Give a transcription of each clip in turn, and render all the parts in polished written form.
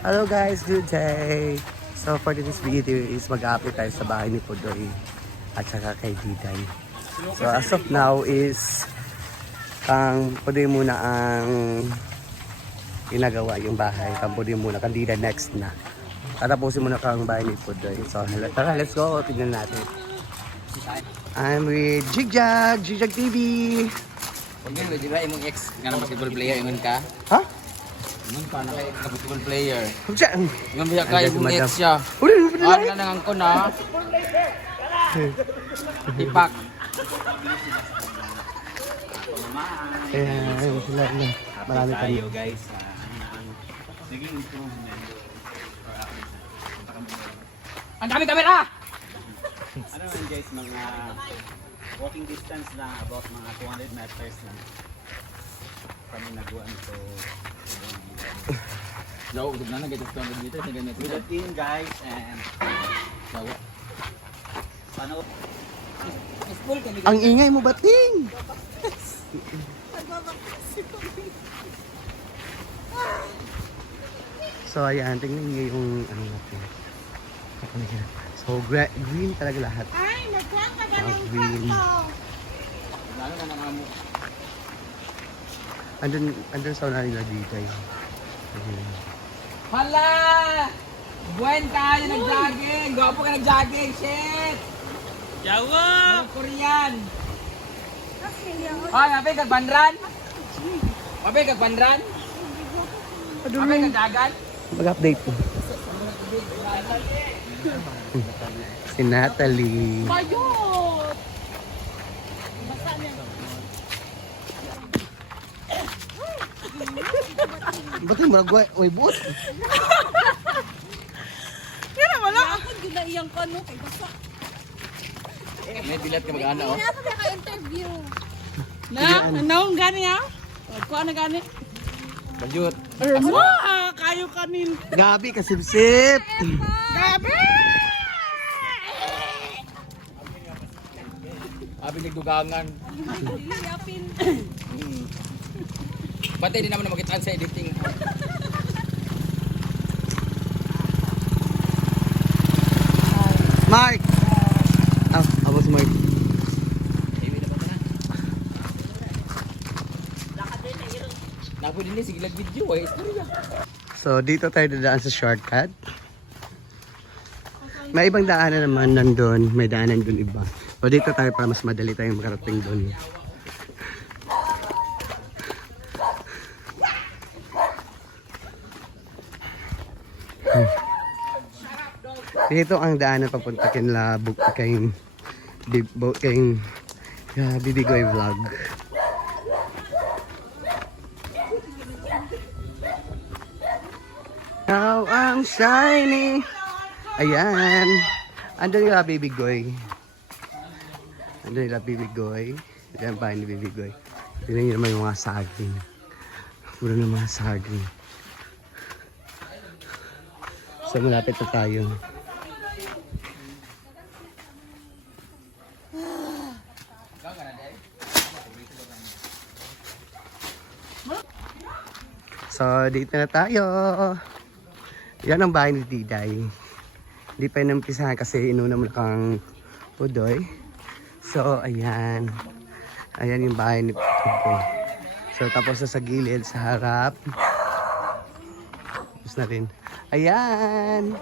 Hello guys, good day! So for this video is mag-update tayo sa bahay ni Pudoy at saka kay Diday. So as of now is kang Pudoy muna ang ginagawa yung bahay. Kang Pudoy muna, kang Diday next na. Tatapusin muna kang bahay ni Pudoy. So tara, let's go, tignan natin. I'm with Jigjag TV! Pagyan, di ba imong ex nga na basketball player, ingon ka? Ha? Ingon ka na kay basketball player. Diyan! Ingon biya ka, Andiyan si imong Madam. ex siya. Uli, uli, Ah, na nangang ko na. Ipak. Ayan, sila na. Marami kami. Guys, naging improvement. Ang dami kamera! Ano naman guys, mga walking distance na about mga 200 meters lang kami nagawa to. Daw, ug na nagay 200 meters na ganito. With the team guys and Daw. paano School kami. Ang ingay mo, Bating! So ayan, tingnan niyo yung ano natin. So green talaga lahat. Ay, nagkuhan ka na ng Green. kwarto. Lalo na mga mo. Andun sa una nila dito. Ayan. Hala! Buwan tayo nag-jogging! Gwapo ka nag-jogging! Shit! Jawa! Korean! Ay, mapay kagbanran? Mapay kagbanran? Mapay kagdagan? Mag-update po. Si Natalie. Bayot! Ba't yung maragway? Uy, buot! Ako ginaiyang ka no, kay basa. May bilat ka mag-ana oh. Hindi na ka-interview. Yan. Naong gani ha? Kuha na gani. Bajut. Mo, kayo kanin. Gabi, kasipsip! Gabi! Abi nagdugangan. Yapin. Batay din naman na makitaan sa editing. Mark! Ah, abo si Mark. Napo din ni sige lag video ay istorya. So, dito tayo dadaan sa shortcut. May ibang daanan naman nandun. May daanan dun iba. So, dito tayo para mas madali tayong makarating dun. Dito ang daanan papunta kinla kay Bibigoy Vlog. Now I'm shiny. Ayan. Andun nila Bibigoy. Andun nila Bibigoy. Ayan pa ni Bibigoy. Tignan nyo naman yung mga saging. Puro na mga saging. So malapit na tayo. So dito na tayo. Yan ang bahay ni Diday. Hindi pa inumpisahan kasi inuna mo na kang Pudoy. So ayan. Ayan yung bahay ni Pudoy. So tapos na sa gilid, sa harap. Tapos na rin. Ayan.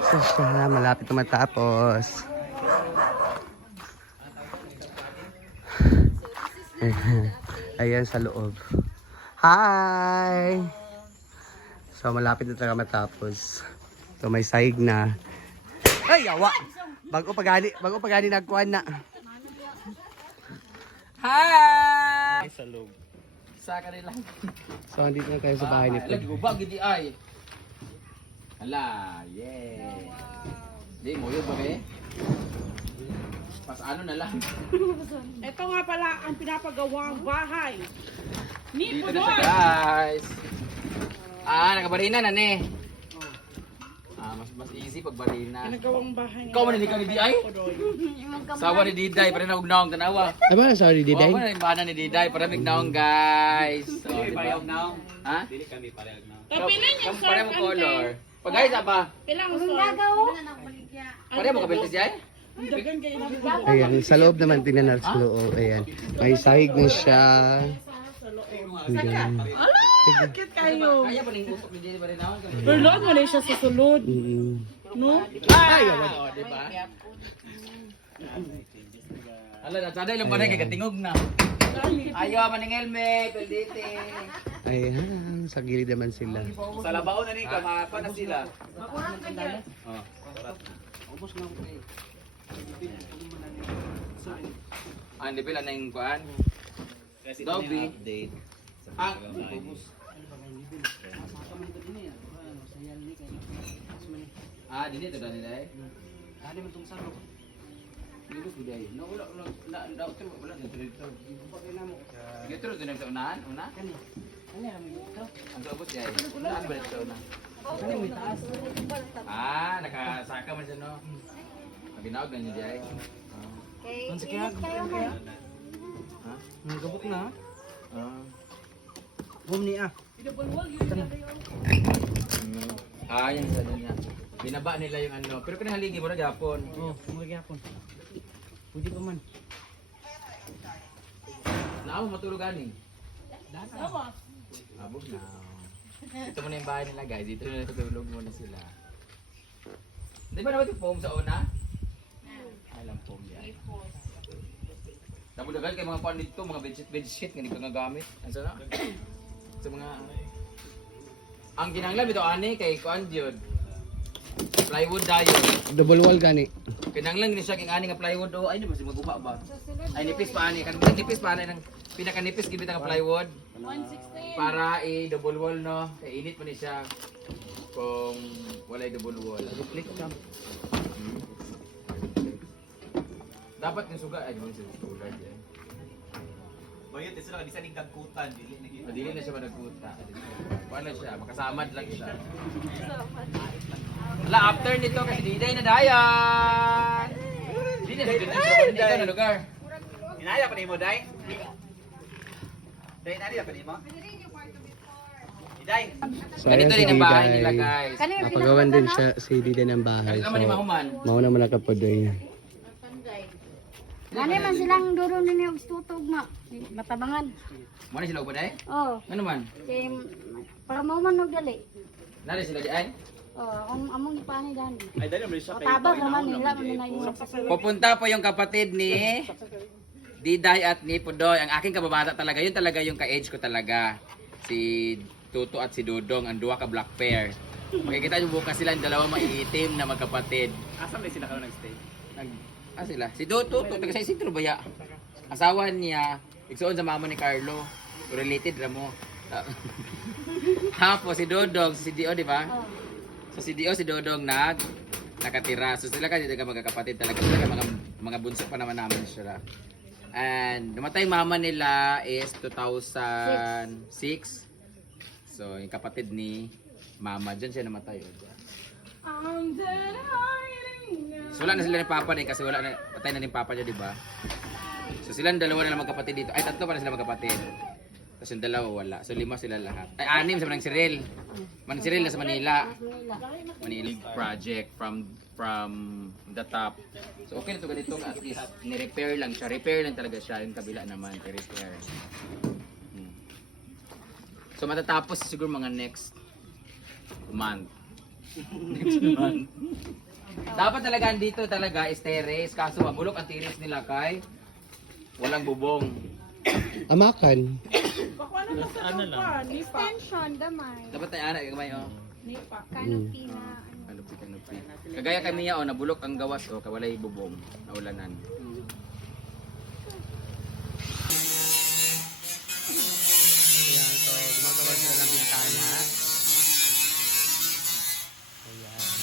So siya, malapit na matapos. Ayan sa loob. Hi! So malapit na talaga matapos. So may sahig na. Ay, yawa! Bago pagani nagkuhan na. Hi! sa loob. Sa kanila. So andito na tayo sa bahay ni Lagi Pudoy. gubag gidi ay. Hala, yeah. Di mo yun ba eh? Pas ano na lang. Ito nga pala ang pinapagawang bahay. Ni Dito na Pudoy. siya guys. Ah, nakabarina na ne. Ah, mas easy pag barina. Pinagawang bahay. Ikaw man hindi ka ni Diay? Pudoy. Sawa ni Diday, para na ugnaong tanawa. Ay ba, sorry Oo, Diday? na yung bana ni Diday, para mignaong guys. So, Dili diba? payog now. Ha? Dili kami parehag now. Kapilan yung Pare mo color. Pagay sa pa. Pilang sir. Pare mo kabeltis jay? Dagan kayo na. Ayan, sa loob naman tingnan natin sa loob. Ayan. May sahig na siya. Ayan. Ala, cute kayo. Kaya pa ning usok ni Jenny pa rin naon. Berlot mo na siya sa sulod. No? Ay, di ba? Ala, nasaday lang pa rin kay katingog na. Ayo maning helmet, peldite. Ayan, sa gilid naman sila. Sa labaon na ni kamapa na sila. Oh. Hindi pala na yung kuan. Kasi Dobby. update. Ang dili to dali dai. Man tong salo. Dili ko dai. No wala wala dito. Dito din sa unahan, una. Ang ubos dai. Ang balik sa una. Nakasaka man siya no. Ginawag na niya dai. Kayo na. Ha? Gabok na. Yan sa niya. Binaba nila yung ano. Pero kinahaligi mo na Japon. Pwede pa man. Naaw matulog ani. Abog na. Ito muna yung bahay nila guys. Dito na natutulog muna sila. Di ba naman yung foam sa una? Alam foam yan. Nabudagan kay mga pan dito, mga bedsheet nga hindi ko nagamit. Ano sa na? Sa mga... Ang kinanglan ito ani kay kuan jud. Plywood dayon. Double wall gani. Kinanglan ni siya king ani nga plywood o ay di ba si maguba ba? Ay nipis pa ani kan nipis pa ani nang pinakanipis gid nga plywood. 160 para i-double wall no. Kay init pa ni siya kung wala double wall. Click ka. Dapat yung suga ay yung suga diyan. Bayot ito lang di sa ning kagkutan dili na Dili na siya madagkuta. Wala siya, makasamad lang siya. Wala after nito kasi diday na dayan. Di na dito na lugar. Inaya pa nimo dai? Dai nari pa nimo? Dai. So, Ganito ayan si rin ang bahay Diday. nila guys. Napagawan din siya si Diday ng bahay. Ano So, naman ni Mahuman? mauna mo na kapodoy. Gani man silang duro ninyo tutog ma. Matabangan. Mo na sila ubod ay? Oh, Ano man? kay para mo man og dali. Nari sila di ay? Oh, among ipani dani. Ay dali mo siya O tabang naman nila man na yung Pupunta po yung kapatid ni Diday at ni Pudoy. Ang aking kababata talaga, yun talaga yung ka-age ko talaga. Si Tuto at si Dodong, ang duwa ka black pair. Makikita nyo bukas sila, yung dalawa maiitim na magkapatid. Asa may sila karon nag-stay? Sila? Si Tuto, taga sa Isidro ba ya? Asawa niya, igsoon sa mama ni Carlo. Related ra mo. Tapos si Dodong, si Dio, di ba? So si Dio, si Dodong nakatira. So sila kasi talaga magkakapatid talaga. Sila mga bunso pa naman namin sila. And namatay mama nila is 2006. So yung kapatid ni mama, dyan siya namatay. So wala na sila ni papa din kasi wala na, patay na ni papa niya, di ba? So silang dalawa na lang magkapatid dito. Ay, tatlo pa na sila magkapatid. Tapos yung dalawa wala. So 5 sila lahat. Ay, 6 sa Manang Cyril. Manang Cyril na sa Manila. Manila project from the top. So okay na to ganito at least ni-repair lang siya. Repair lang talaga siya. Yung kabila naman, repair. So matatapos siguro mga next month. Next month. Dapat talaga dito talaga is terrace. Kaso mabulok ang terrace nila kay walang bubong. Amakan. Baka ano sa pa, nipa. extension damay. Dapat tayo anak kamay oh. Nipa. Canopy na Kanupi. Kagaya kami oh, nabulok ang gawas oh, kawalay bubong, naulanan. Ayan, so gumagawa sila ng bintana. Ayan.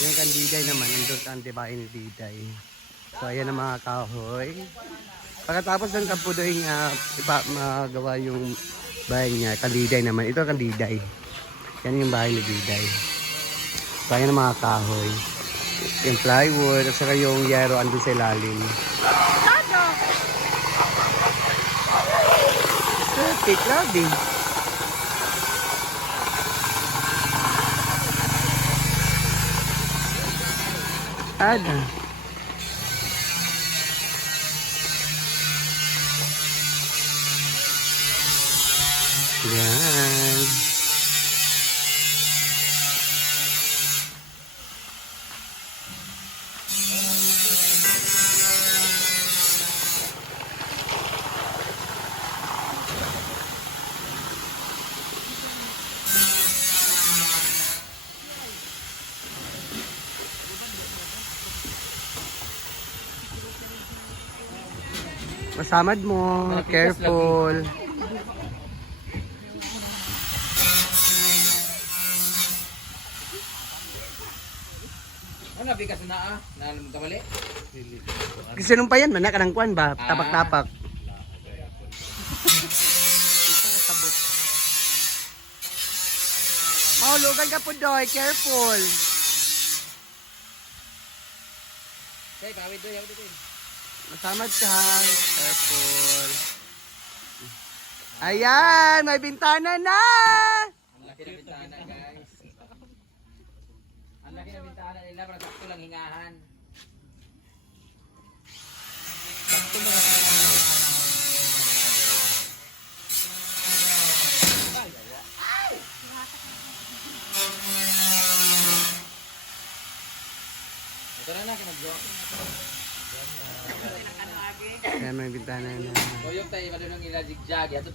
Yung kan Diday naman, nandun ang bahay ni Diday. So ayan ang mga kahoy. Pagkatapos ng Kampudoy nga, magawa yung bahay niya, kan Diday naman. Ito kan Diday. Yan yung bahay ni Diday. So ayan ang mga kahoy. Yung plywood at saka yung yero andun sa ilalim. Take lobby. Ada. Yan. Masamad mo, careful. Ano bigas na Nalam ka mali? Kasi nung pa yan, manak anang kwan ba? Tapak-tapak. Mahulugan ka po doy, careful. Okay, kawid doon, kawid doon. Masamad ka, careful. Ayan, may bintana na! Ang laki ng bintana, guys. Ang laki ng bintana nila, parang sakto lang hingahan. Sakto lang hingahan. Ito na kinag-draw. Ayan, may bintana na. Koyok tayo, madunong ila jigjag. Yato